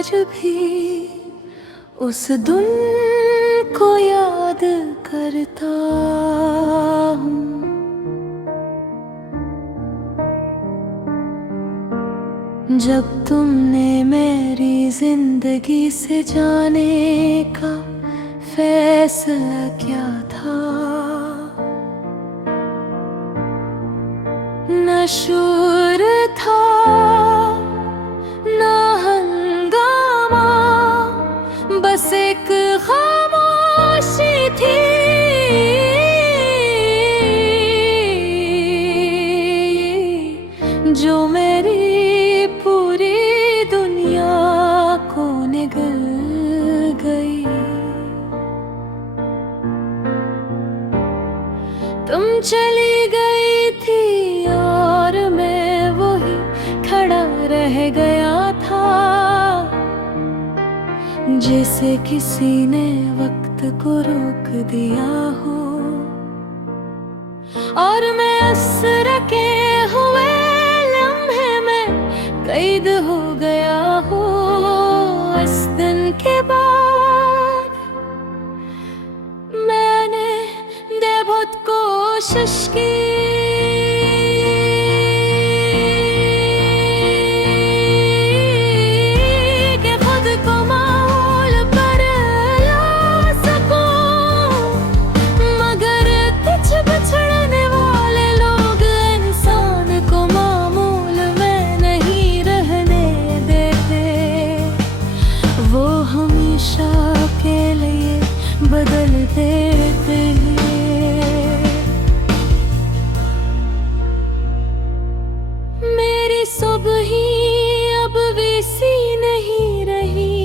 आज भी उस दिन को याद करता हूँ। जब तुमने मेरी जिंदगी से जाने का फैसला किया था, न शोर था न हंगामा, बस एक खामोशी थी जो मेरी पूरी दुनिया को निगल गई। तुम चली गई थी और मैं वही खड़ा रह गया था, जैसे किसी ने वक्त को रोक दिया हो और मैं असर के हुए लम्हे में कैद हो गया हो। इस दिन के बाद मैंने बहुत कोशिश की कि खुद को माहौल पर ला सकूं, मगर कुछ बिछड़ने वाले लोग इंसान को मामूल में नहीं रहने देते। वो हमेशा के लिए बदल देते हैं। मेरी सुबह अब वैसी नहीं रही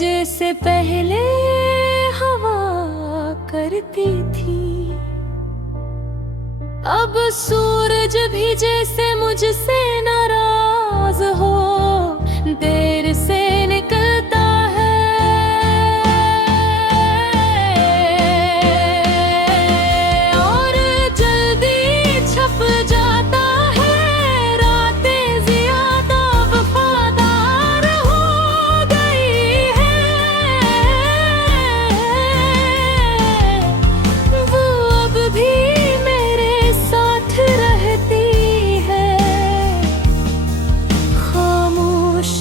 जैसे पहले हवा करती थी। अब सूरज भी जैसे मुझसे नाराज हो देर से निकलता है, और जल्दी छप जाता है। रातें ज्यादा वफादार हो गई है, वो अब भी मेरे साथ रहती है। खामोश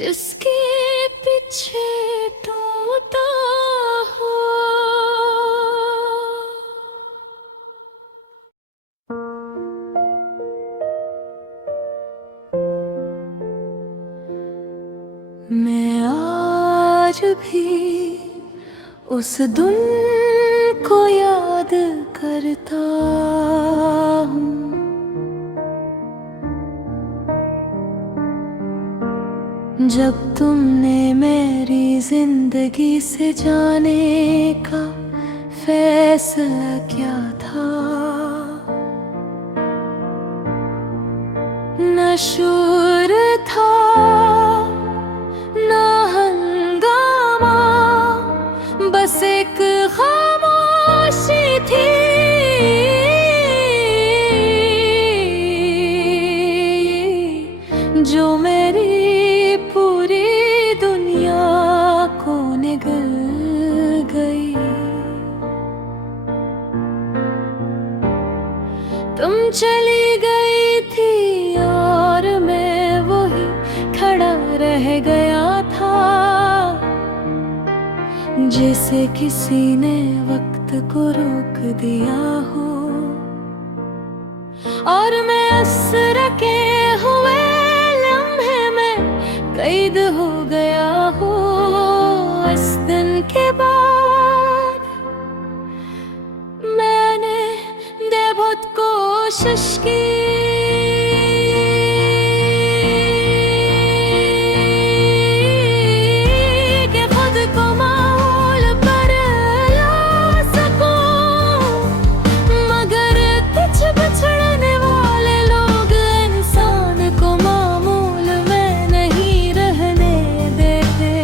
जिसके पीछे टूटा हो। मैं आज भी उस दिन को याद करता हूँ, जब तुमने मेरी जिंदगी से जाने का फैसला किया था। न शोर था न हंगामा, बस एक खामोशी थी जो मेरी पूरी दुनिया को निगल गई। तुम चली गई थी और मैं वही खड़ा रह गया था, जैसे किसी ने वक्त को रोक दिया हो। और मैं असर के हुए लम्हे में कैद हो गया हो। इस दिन के बाद मैंने बहुत कोशिश की कि खुद को माहौल पर ला सकूं, मगर पीछे बिछड़ने वाले लोग इंसान को मामूल में नहीं रहने देते।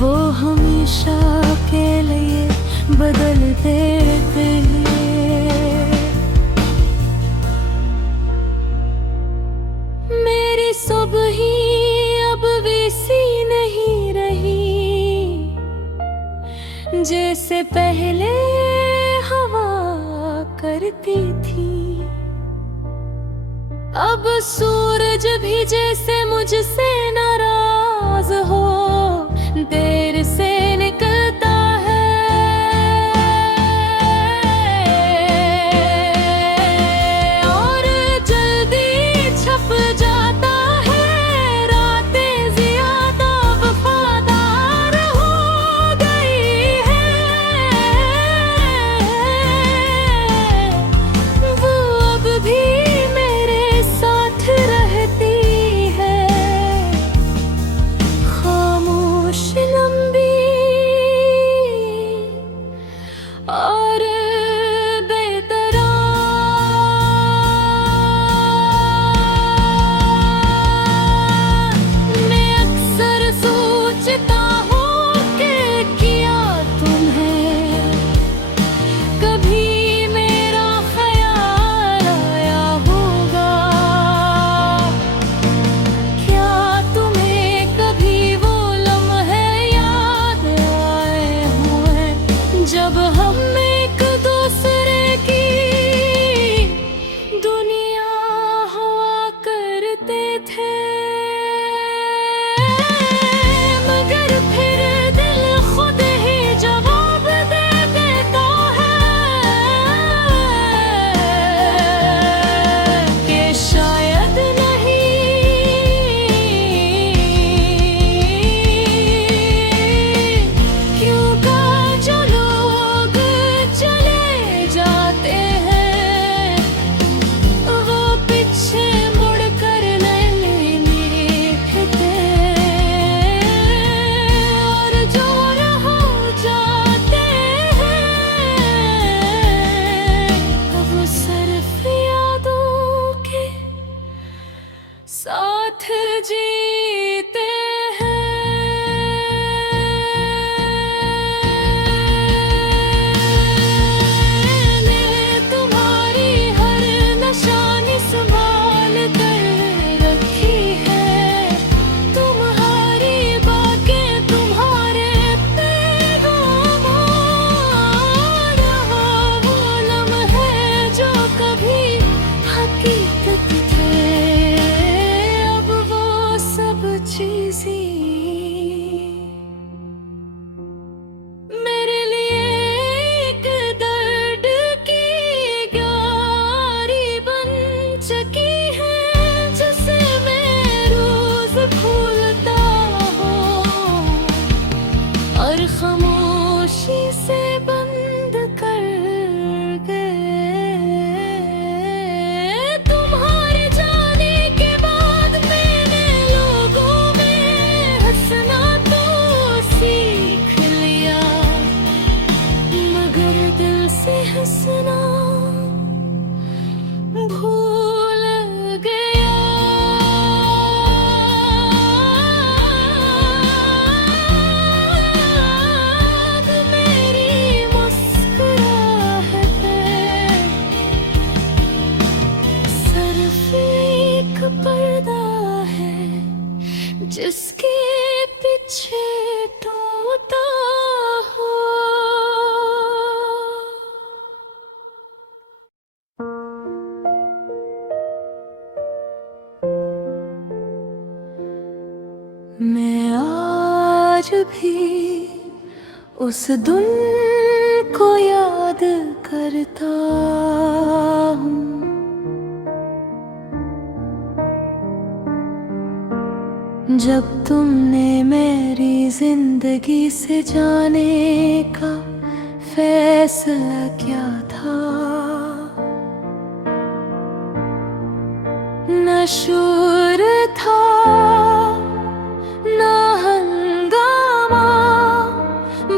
वो हमेशा के लिए बदल देते हैं। मेरी सुबह अब वैसी नहीं रही जैसे पहले हवा करती थी। अब सूरज भी जैसे मुझसे नाराज हो देर से निकलता है। और जल्दी छप जाता है, रातें ज्यादा वफादार हो गई है। वो अब भी मेरे साथ रहती है। जिसके पीछे टूटा हो। मैं आज भी उस दिन को याद करता हूँ, जब तुमने मेरी जिंदगी से जाने का फैसला किया था। न शोर था न हंगामा,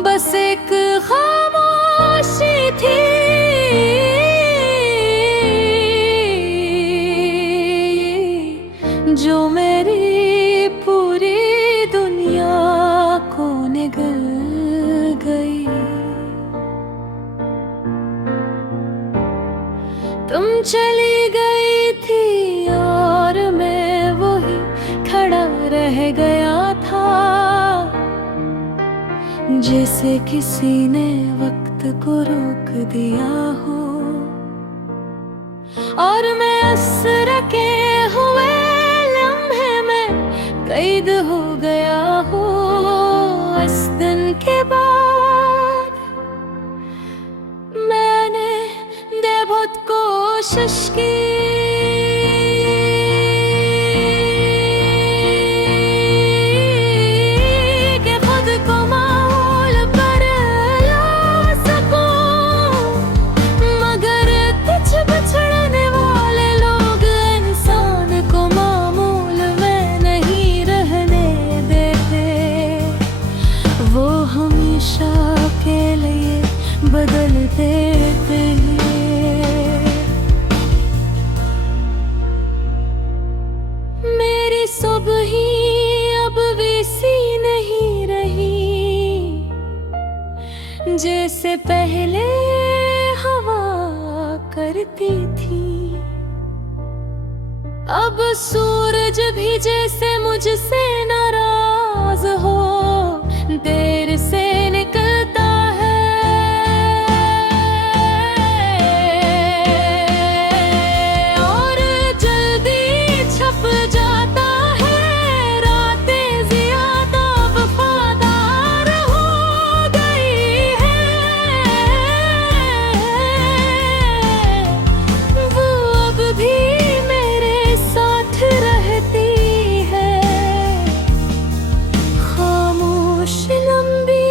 बस एक खामोशी थी जो मेरी पूरी दुनिया को निगल गई। तुम चली गई थी और मैं वही खड़ा रह गया था, जैसे किसी ने वक्त को रोक दिया हो। और मैं असर के हुए लम्हे में कैद हो गया हो। इस दिन के बाद मैंने बहुत कोशिश की कि खुद को माहौल पर ला सकूं, मगर कुछ बिछड़ने वाले लोग इंसान को मामूल में नहीं रहने देते। वो हमेशा के लिए बदल देते हैं। मेरी सुबह ही अब वैसी नहीं रही जैसे पहले हवा करती थी। अब सूरज भी जैसे मुझसे नाराज हो, देर से निकलता है और जल्दी छप जाता है। रातें ज्यादा वफादार हो गई है, वो अब भी मेरे साथ रहती है। खामोश लंबी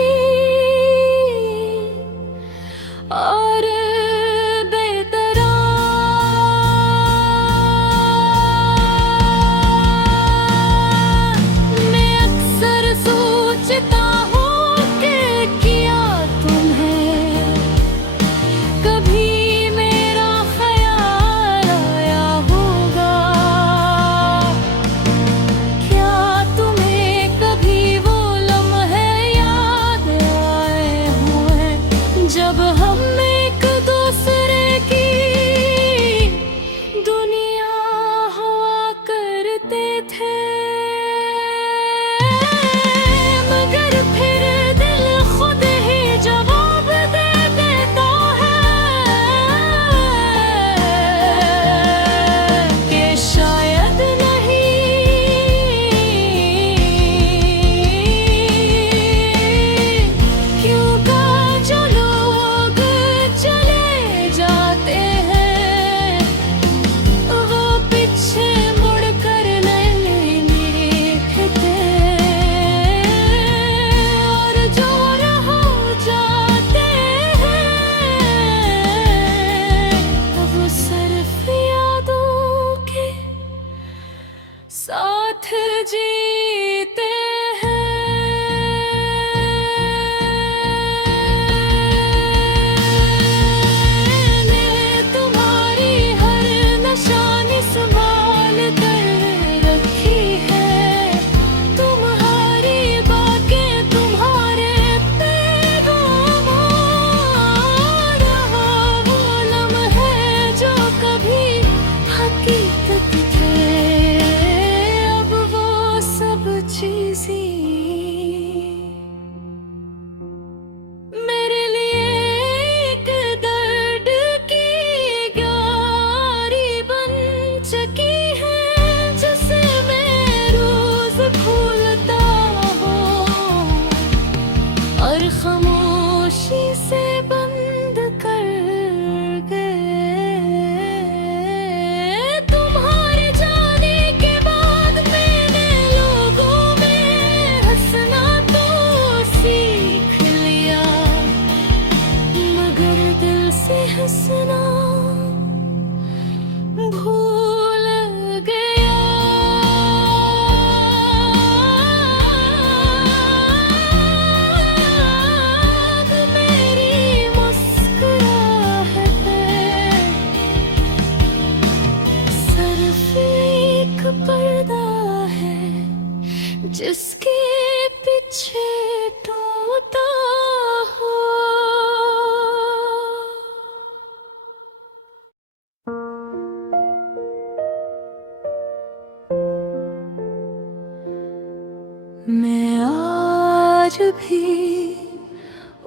भी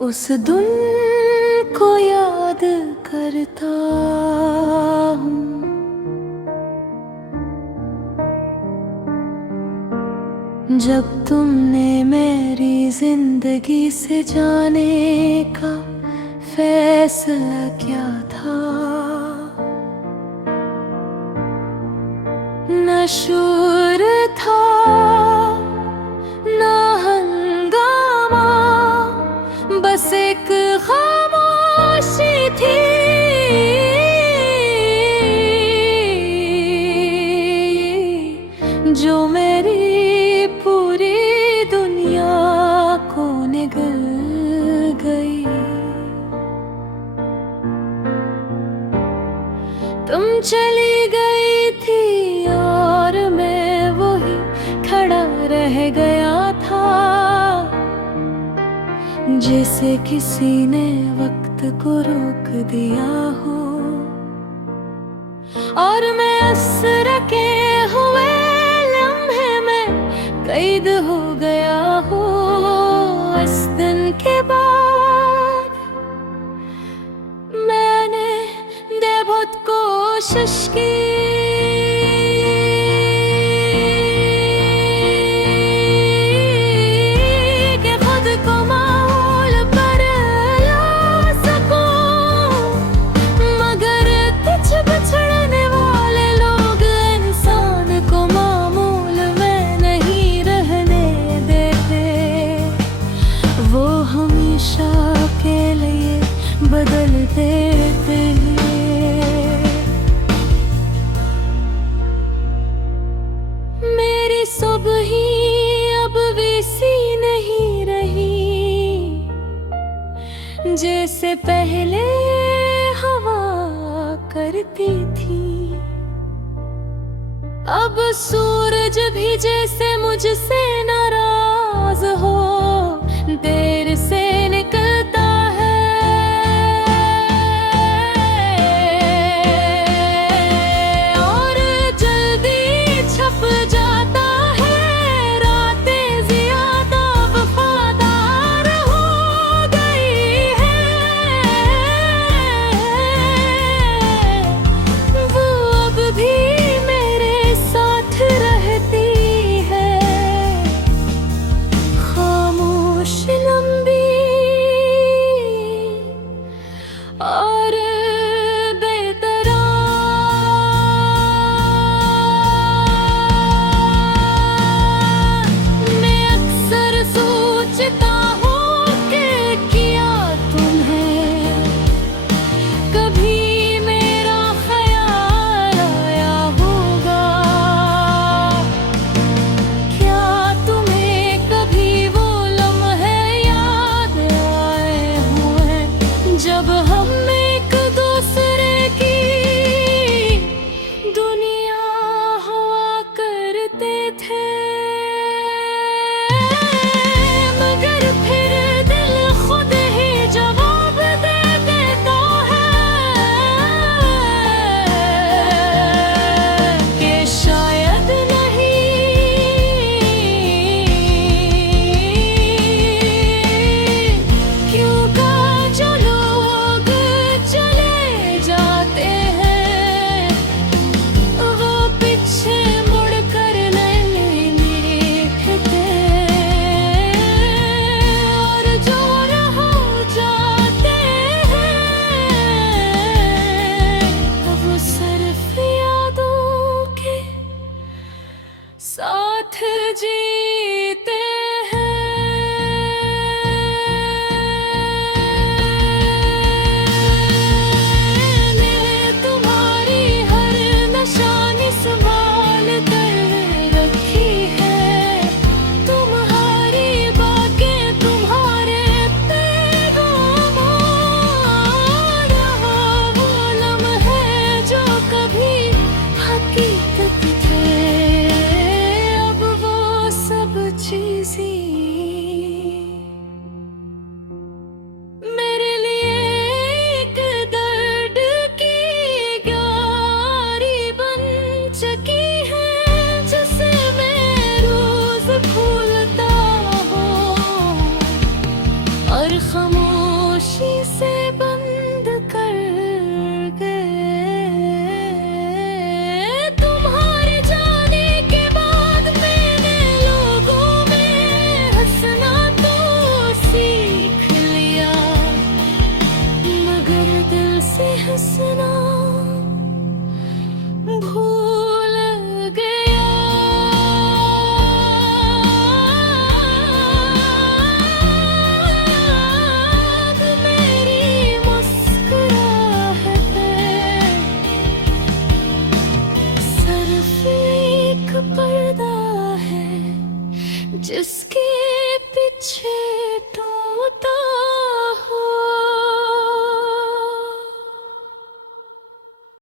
उस दिन को याद करता हूँ। जब तुमने मेरी जिंदगी से जाने का फैसला किया था, न शोर था न हंगामा, बस एक खामोशी थी जो मेरी पूरी दुनिया को निगल गई। तुम चली गई थी और मैं वही खड़ा रह गया था, जैसे किसी ने वक्त को रोक दिया हो और मैं असर के हुए लम्हे में कैद हो गया हो। इस दिन के बाद मैंने बहुत कोशिश की कि खुद को माहौल पर ला सकूं, मगर कुछ बिछड़ने वाले लोग इंसान को मामूल में नहीं रहने देते। वो हमेशा के लिए बदल देते हैं। मेरी सुबह ही अब वैसी नहीं रही जैसे पहले हवा करती थी। अब सूरज भी जैसे मुझसे नाराज हो, देर से